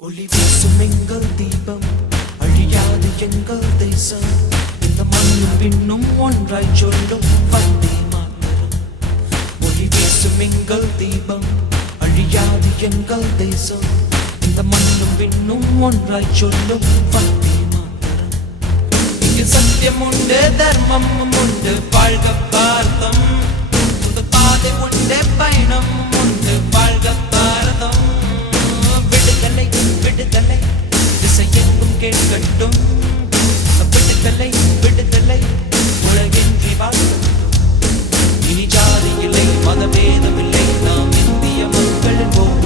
ஒளி வீசும் எங்கள் தீபம் அழியாது எங்கள் தேசம். இந்த மண்ணும் விண்ணும் ஒன்றாய் சொல்லும் வந்தே மாதரம். ஒளி வீசும் எங்கள் தீபம் அழியாது எங்கள் தேசம். இந்த மண்ணும் விண்ணும் ஒன்றாய் சொல்லும் வந்தே மாதரம். இங்கு சத்தியம் உண்டு, தர்மம் உண்டு, வாழ்க பாரதம். புது பாதை உண்டு, பயணம் உண்டு, வாழ்க பாரதம். விடுதலை விடுதலை திசையெங்கும் கேட்கட்டும். விடுதலை விடுதலை உலகென்றி வாழ்க்கட்டும். இனி ஜாதி இல்லை, மதபேதம் இல்லை, நாம் இந்திய மக்கள் போவோம்.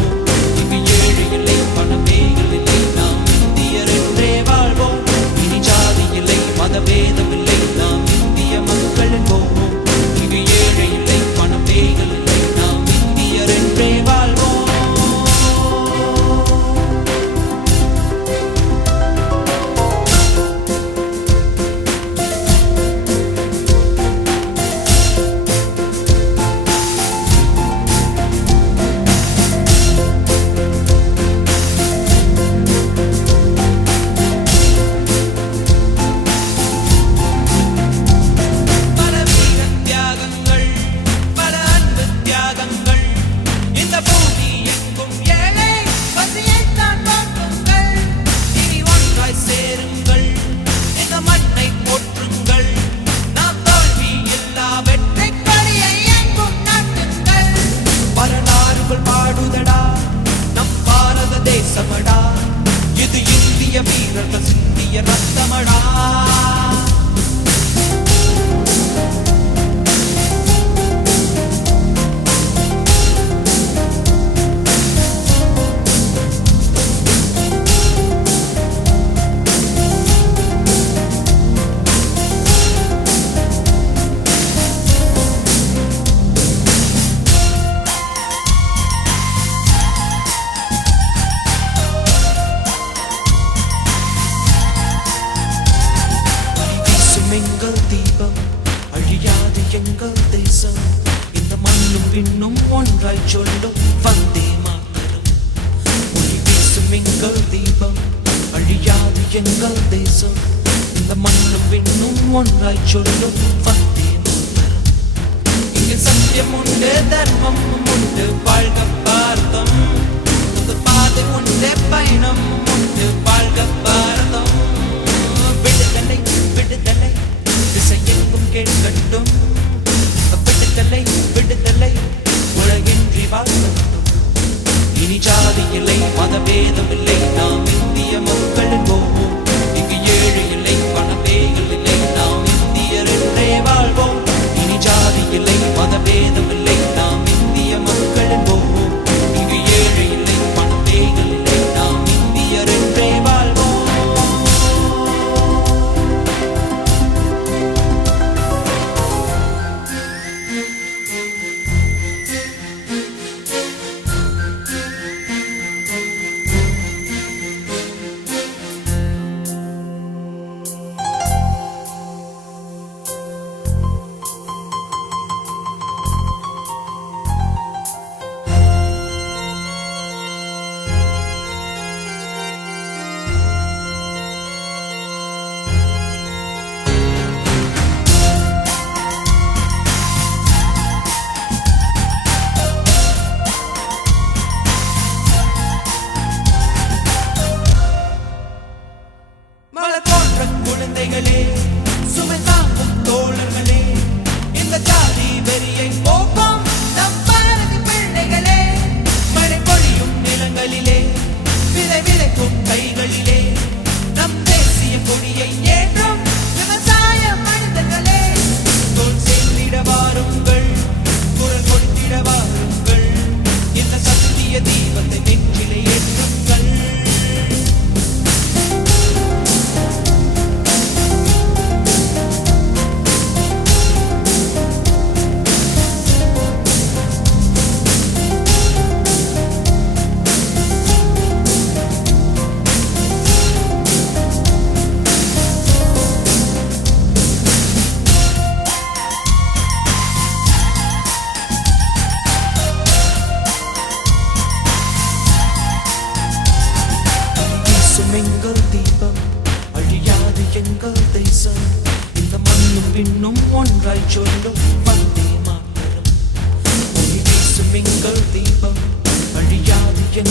இங்கு ஏழை இல்லை, பணமேகள் இல்லை, நாம் இந்தியர் என்றே வாழ்வோம். இனி ஜாதி இல்லை, மதபேதம் இல்லை, நாம் இந்திய மக்கள் போவோம். இங்கு ஏழை இல்லை, பணமேகள் இல்லை, நாம் இந்தியர் என்றே வாழ்வோம். இது இந்திய வீரர்கள் சிந்திய ரத்தமடா. எங்கள் தீபம் அழியாது எங்கள் தேசம். இந்த மண்ணும் விண்ணும் ஒன்றாய் சொல்லும் வந்தே மாதரம். ஒளி வீசும் எங்கள் தீபம் அழியாது எங்கள் தேசம். இந்த மண்ணும் விண்ணும் ஒன்றாய் சொல்லும் வந்தே மாதரம். இங்கு சத்தியம் உண்டு, தர்மம் உண்டு, வாழ்க பாரதம். புது பாதை உண்டு, பயணம் உண்டு, வாழ்க பாரதம். விடுதலை விடுதலை திசையெங்கும் கேட்கட்டும். விடுதலை விடுதலை உலகென்றி வாழ்க்கட்டும். இனி ஜாதி இல்லை, மதபேதம் இல்லை, நாம் இந்திய மக்கள் போவோம். இங்கு ஏழை இல்லை, பணமேகள் இல்லை, நாம் இந்தியர் என்றே வாழ்வோம். இனி ஜாதி இல்லை, மதபேதம் இல்லை, நாம் இந்திய மக்கள் போவோம். இங்கு ஏழை இல்லை, பணமேகள் இல்லை, நாம் இந்தியர் என்றே வாழ்வோம்.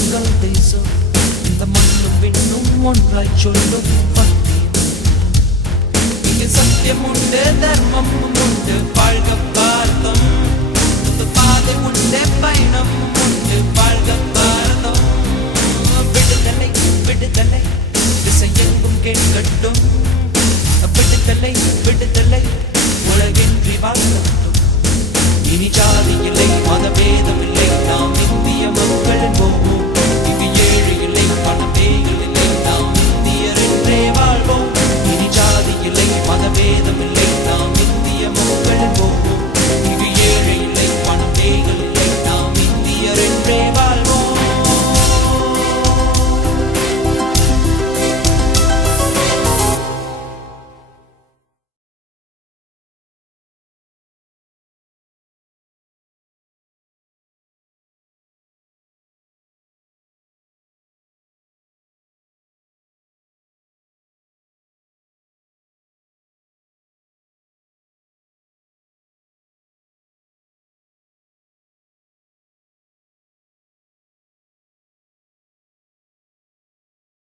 எங்கள் தேசம் இந்த மண்ணும் விண்ணும் ஒன்றாய் சொல்லும் வந்தே மாதரம். இங்கே சத்தியம் உண்டு தர்மம் உண்டு வாழ்க பாரதம் பாதை உண்டு பயணம் உண்டு